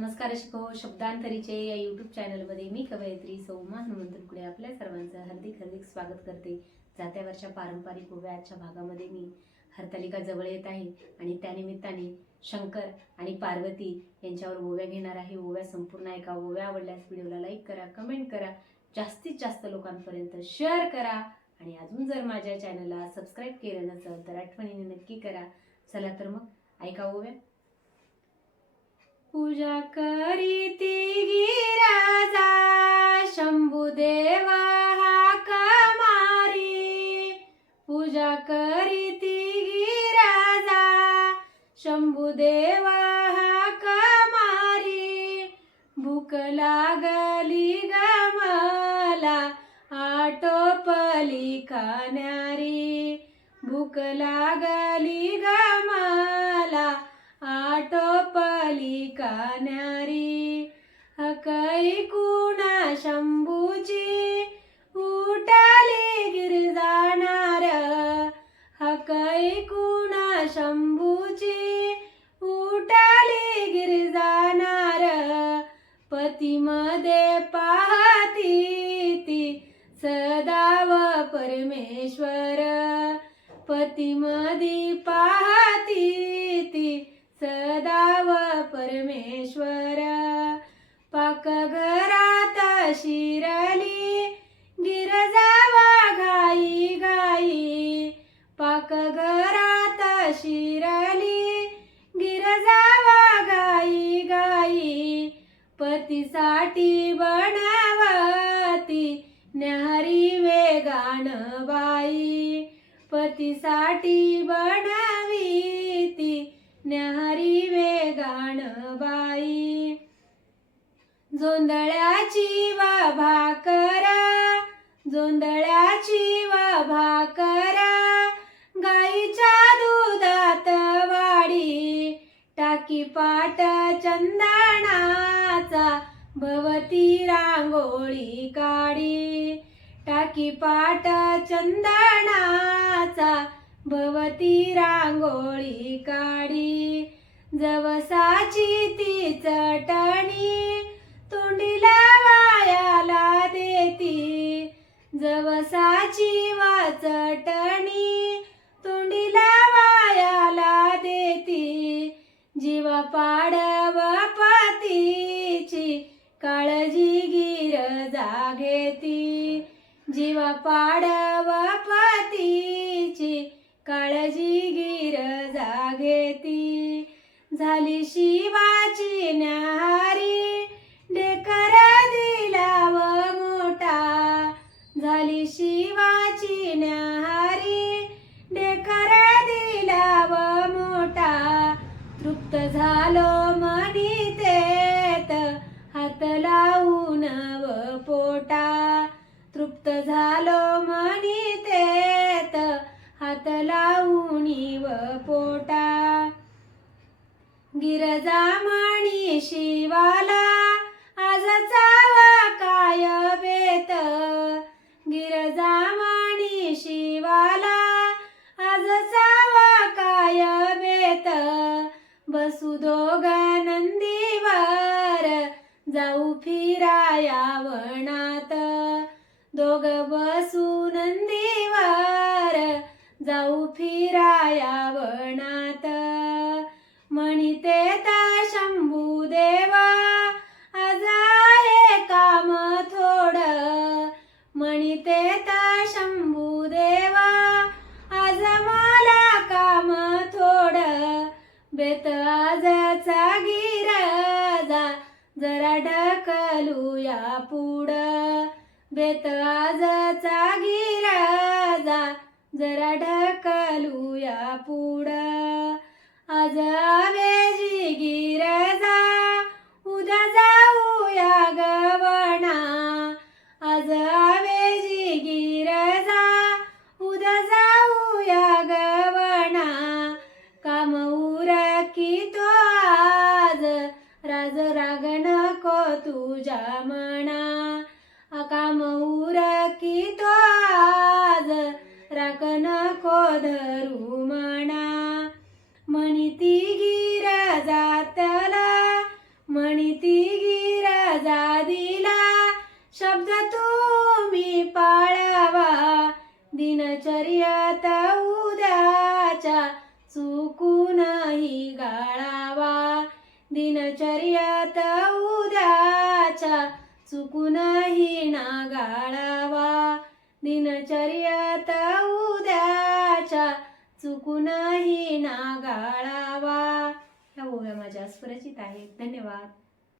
नमस्कार शिको शब्दांतरीचे या यूट्यूब चॅनलमध्ये मी कवयित्री सौमा हनुमंत पुढे आपल्या सर्वांचं हार्दिक हार्दिक स्वागत करते. जात्यावरच्या पारंपरिक ओव्याच्या भागामध्ये मी हरतालिका जवळ येत आहे आणि त्यानिमित्ताने शंकर आणि पार्वती यांच्यावर ओव्या घेणार आहे. ओव्या संपूर्ण ऐका ओव्या आवडल्यास व्हिडिओला लाईक करा कमेंट करा जास्तीत जास्त लोकांपर्यंत शेअर करा आणि अजून जर माझ्या चॅनलला सबस्क्राईब केलं नसेल तर आठवणीने नक्की करा. चला तर मग ऐका ओव्या पूजा करीती गिराजा शंभुदेवा हा मारी पूजा करीती गिराजा शंभुदेवा हा मारी भूक लागली गमला आटोपली खाण्यारी. भूक लागली गमला आटोपली कान्यारी हकै कुणा शंभूची उठाली गिरजाणार जाणार कुणा शंभूची उठाली गिरजाणार पतीमध्ये पाहती ती सदाव परमेश्वर. पतीमधी पाहती ती सदाव परमेश्वर पाकघरात शिरली गिरजावा घाई घाई. पाकघरात शिरली गिरजावा घाई घाई. पतीसाठी बनवती न्याहारी वेगान बाई. पतीसाठी बनविती न्याहारी वेगाण बाई. जोंधळ्याची वा भाकर जोंधळ्याची वा भाकर गाईच्या दुधात वाडी टाकी पाट चंदनाचा भवती रांगोळी काढी. टाकी पाट चंदनाचा भवती रांगोळी काढी जवसाची ती चटणी तोंडीला वायाला देती. जवसाची वा चटणी तोंडीला वायाला देती. जीवा पाडव पतीची काळजी गिर जागेती. जीवा पाडव झाली शिवाची न्याहारी. डेकर दिलाव मोठा. झाली शिवाची न्याहारी. डेकर दिलाव मोठा. तृप्त झालो मनी गिरजा माणी शिवाला आज चावा काय बेत. गिरजा माणी शिवाला आज चावा काय बेत. बसू दोघा नंदीवर जाऊ फिराया वनात दोघ बसू नंदीवर जाऊ फिराया वनात म्हणिते ता शंभू देवा आज हे काम थोड. म्हणिते ता शंभू देवा आज मला काम थोड. बेत आजचा गिराजा जरा ढकलूया पुढ. बेत आजचा गिराजा जरा ढकलूया पुढ. आज आवेजी गिरजा उद्या जाऊया गवणा. आज आवेजी गिरजा उद्या जाऊया गवणा. काम उरकी तो आज राज राग नको तुझ्या मना. म्हणिती गिराजा दिला. शब्द तुम्ही पाळावा. दिनचर्यात उद्याच्या चुकूनही गाळावा. दिनचर्यात उद्याच्या चुकूनही ना गाळावा. दिनचर्यात उद्याच्या चुकूनही ना गाळावा. ह्या ओव्या माझ्या स्वरचित आहेत धन्यवाद.